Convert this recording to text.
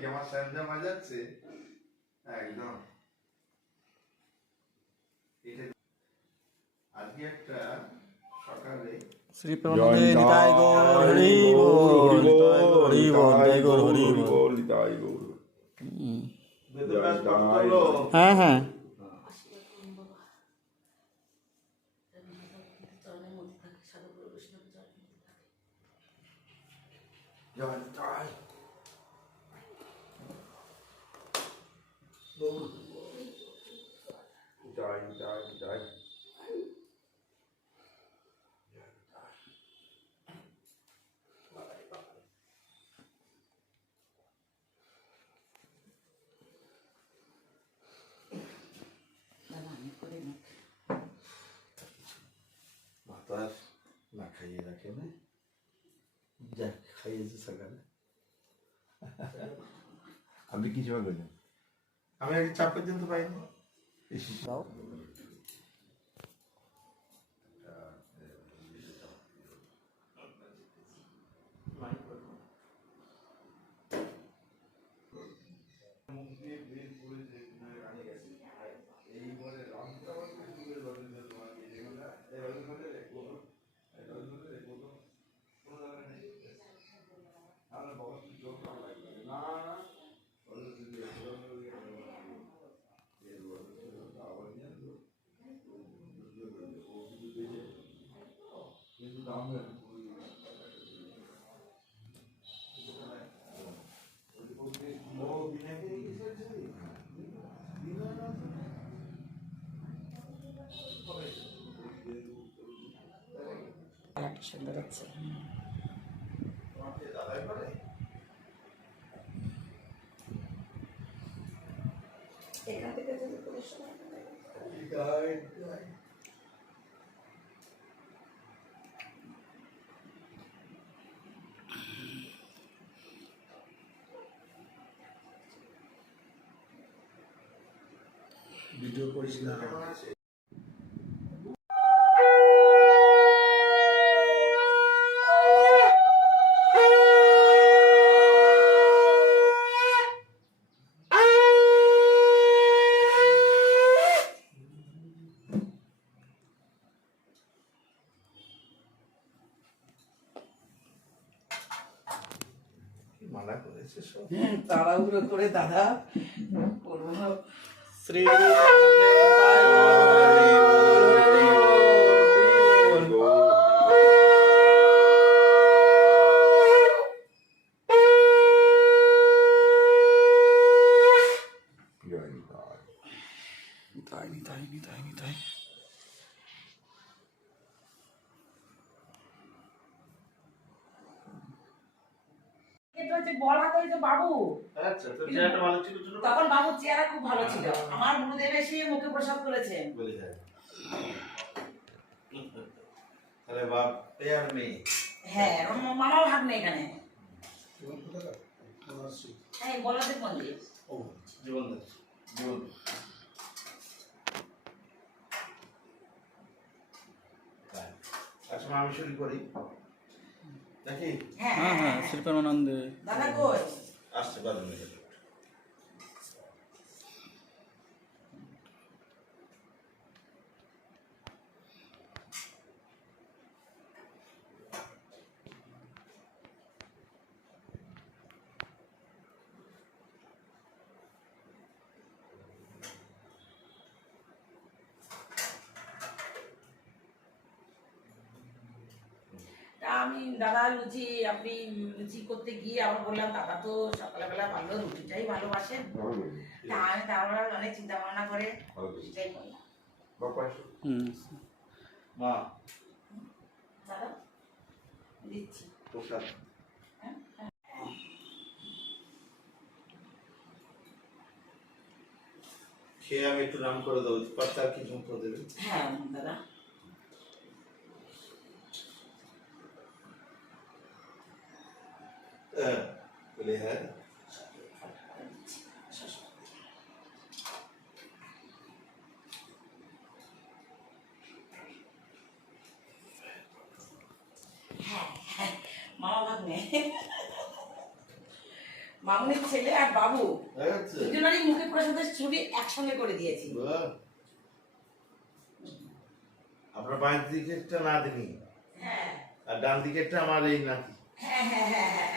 কেমন শ্যামজাম হয়ে যাচ্ছে একদম। এটা আজকে একটা সকালে শ্রী প্রমোদে নিতাই গৌর হরি বল নিতাই গৌর হরি বল নিতাই গৌর হরি বল। নিতাই গৌর হ্যাঁ হ্যাঁ। জয় জয়। জয় জয় জয় মাতার না খাইয়ে রাখে না যাক খাইয়েছে সকালে আপনি কি সেবা করলেন আমি আগে চাপ পর্যন্ত পাইনি। কালারটা সুন্দর হচ্ছে এখান থেকে যদি পরিষ্কার ভিডিও করেছিলাম। মানা করেছে সব? তাড়াহুড়ো করে দাদা করব না শ্রী গুরু প্রণন্দে নিতাই গৌর হরি বল, হরি বল। জয় নিতাই নিতাই নিতাই নিতাই নিতাই বল হাতে বাবু। আচ্ছা তো চেহারাটা ভালো ছিল তখন বাবুর চেহারা খুব ভালো ছিল। আমার গুরুদেব এসে মুখে প্রসাদ করেছেন। বলে যায়। তাহলে বাপ পেয়ার হ্যাঁ মামাও ভাগ নেই এখানে। হ্যাঁ বলাতে ও জীবন জীবন আচ্ছা আমি শুরু করি। হ্যাঁ হ্যাঁ হ্যাঁ শিল্পের আনন্দে দাদা কই? আসছে বাদ মিনিট তা আমি দাদা লুচি আপনি লুচি করতে গিয়ে আবার বললাম দাদা তো সকালবেলা ভালো রুটিটাই ভালোবাসেন। তা আমি তারপর অনেক চিন্তা ভাবনা করে সেটাই করলাম। বাবা আসো। হুম। মা। দাদা দিচ্ছি। প্রসাদ। হ্যাঁ হ্যাঁ। খেয়ে আমি একটু নাম করে দেবো পাত্তা কি ঝুঁকো দেবে? হ্যাঁ দাদা। হ্যাঁ বলে হ্যাঁ হ্যাঁ হ্যাঁ মামুনির ছেলে আর বাবু দুজনেরই মুখে প্রসাদের ছবি একসঙ্গে করে দিয়েছি। আপনার বাইরের দিকেরটা না দিনি হ্যাঁ। আর ডান দিকেরটা আমার এই নাতি হ্যাঁ হ্যাঁ হ্যাঁ হ্যাঁ।